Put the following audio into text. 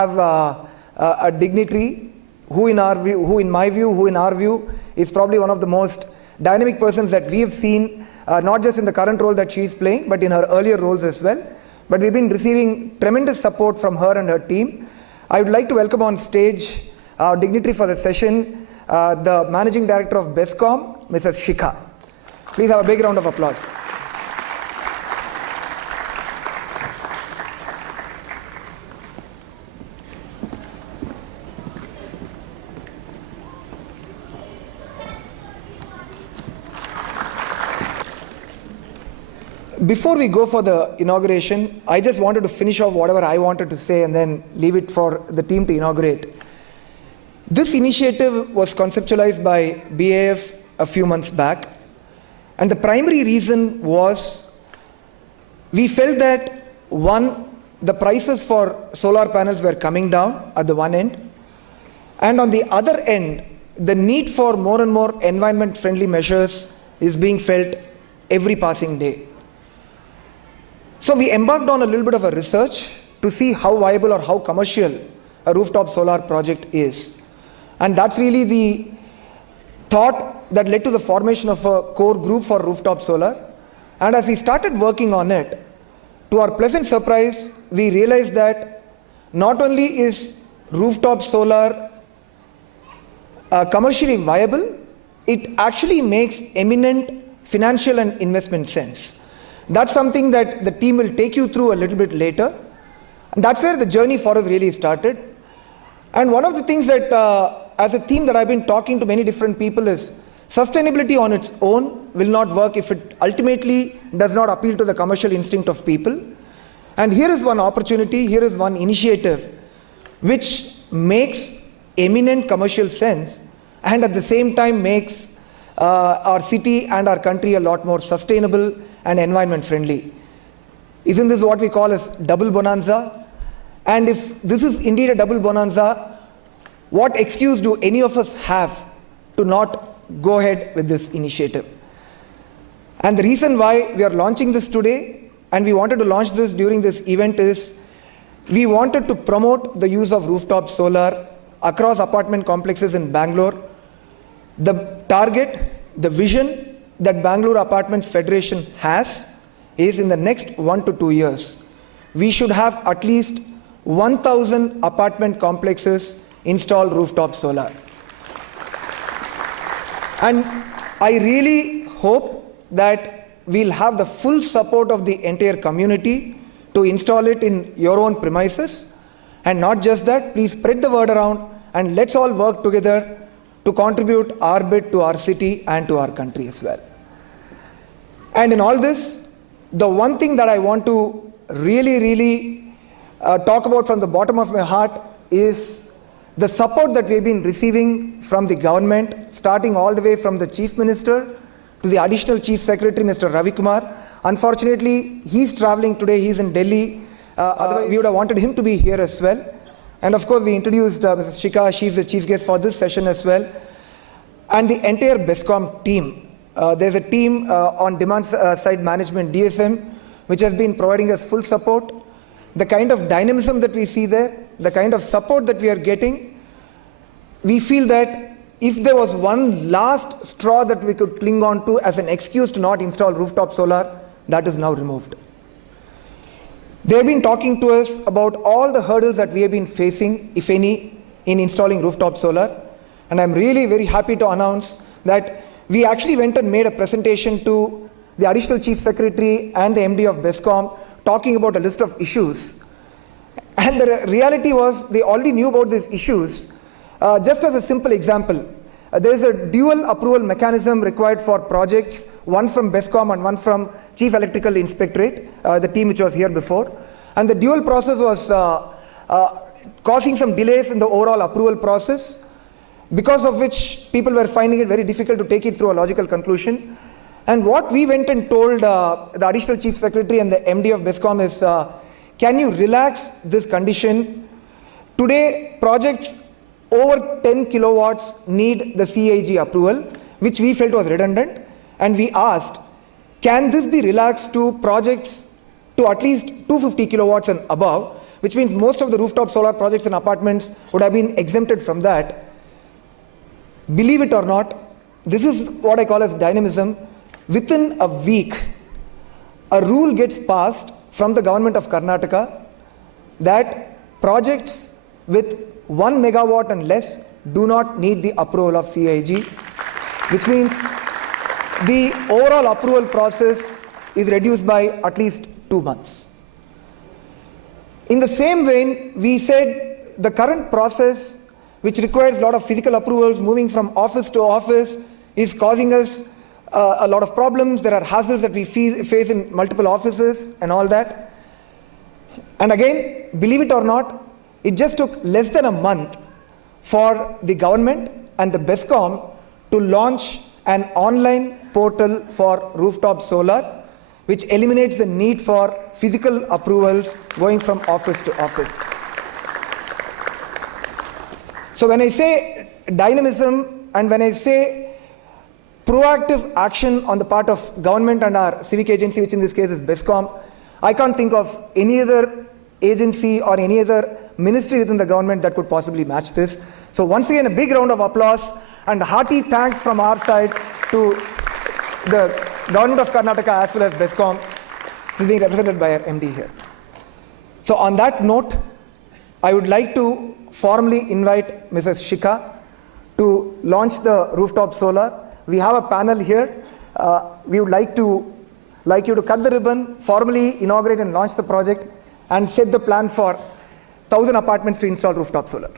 have a dignitary who in our view is probably one of the most dynamic persons that we have seen, not just in the current role that she is playing, but in her earlier roles as well. But we've been receiving tremendous support from her and her team. I would like to welcome on stage our dignitary for the session, the Managing Director of BESCOM, Mrs. Shikha. Please have a big round of applause. Before we go for the inauguration, I just wanted to finish off whatever I wanted to say and then leave it for the team to inaugurate. This initiative was conceptualized by BAF a few months back, and the primary reason was we felt that, one, the prices for solar panels were coming down at the one end, and on the other end, the need for more and more environment-friendly measures is being felt every passing day. So we embarked on a little bit of a research to see how viable or how commercial a rooftop solar project is. And that's really the thought that led to the formation of a core group for rooftop solar. And as we started working on it, to our pleasant surprise, we realized that not only is rooftop solar commercially viable, it actually makes eminent financial and investment sense. That's something that the team will take you through a little bit later. And that's where the journey for us really started. And one of the things that, as a theme that I've been talking to many different people is, sustainability on its own will not work if it ultimately does not appeal to the commercial instinct of people. And here is one opportunity, here is one initiative which makes eminent commercial sense and at the same time makes our city and our country a lot more sustainable and environment friendly. Isn't this what we call as double bonanza? And if this is indeed a double bonanza, what excuse do any of us have to not go ahead with this initiative? And the reason why we are launching this today, and we wanted to launch this during this event, is we wanted to promote the use of rooftop solar across apartment complexes in Bangalore. The target, the vision that Bengaluru Apartments Federation has is, in the next 1 to 2 years, we should have at least 1,000 apartment complexes install rooftop solar. And I really hope that we'll have the full support of the entire community to install it in your own premises. And not just that, please spread the word around and let's all work together to contribute our bit to our city and to our country as well. And in all this, the one thing that I want to really talk about from the bottom of my heart is the support that we've been receiving from the government, starting all the way from the Chief Minister to the Additional Chief Secretary, Mr. Ravi Kumar. Unfortunately, he's traveling today, he's in Delhi. Otherwise, we would have wanted him to be here as well. And of course, we introduced Mrs. Shikha, she's the chief guest for this session as well. And the entire BESCOM team. There's a team on demand side management, DSM, which has been providing us full support. The kind of dynamism that we see there, the kind of support that we are getting, we feel that if there was one last straw that we could cling on to as an excuse to not install rooftop solar, that is now removed. They've been talking to us about all the hurdles that we have been facing, if any, in installing rooftop solar. And I'm really very happy to announce that we actually went and made a presentation to the Additional Chief Secretary and the MD of BESCOM talking about a list of issues. And the reality was they already knew about these issues. Just as a simple example, there is a dual approval mechanism required for projects, one from BESCOM and one from Chief Electrical Inspectorate, the team which was here before. And the dual process was causing some delays in the overall approval process, because of which people were finding it very difficult to take it through a logical conclusion. And what we went and told the Additional Chief Secretary and the MD of BESCOM is, can you relax this condition? Today, projects over 10 kilowatts need the CAG approval, which we felt was redundant. And we asked, can this be relaxed to projects to at least 250 kilowatts and above, which means most of the rooftop solar projects and apartments would have been exempted from that. Believe it or not, this is what I call as dynamism. Within a week, a rule gets passed from the government of Karnataka that projects with 1 megawatt and less do not need the approval of CIG, which means the overall approval process is reduced by at least 2 months. In the same vein, we said the current process, which requires a lot of physical approvals, moving from office to office, is causing us a lot of problems. There are hassles that we face in multiple offices and all that. And again, believe it or not, it just took less than a month for the government and the BESCOM to launch an online portal for rooftop solar, which eliminates the need for physical approvals going from office to office. So when I say dynamism and when I say proactive action on the part of government and our civic agency, which in this case is BESCOM, I can't think of any other agency or any other ministry within the government that could possibly match this. So once again, a big round of applause and hearty thanks from our side to the government of Karnataka as well as BESCOM. This is being represented by our MD here. So on that note, I would like to formally invite Mrs. Shikha to launch the rooftop solar. We have a panel here. We would like you to cut the ribbon, formally inaugurate and launch the project, and set the plan for 1,000 apartments to install rooftop solar.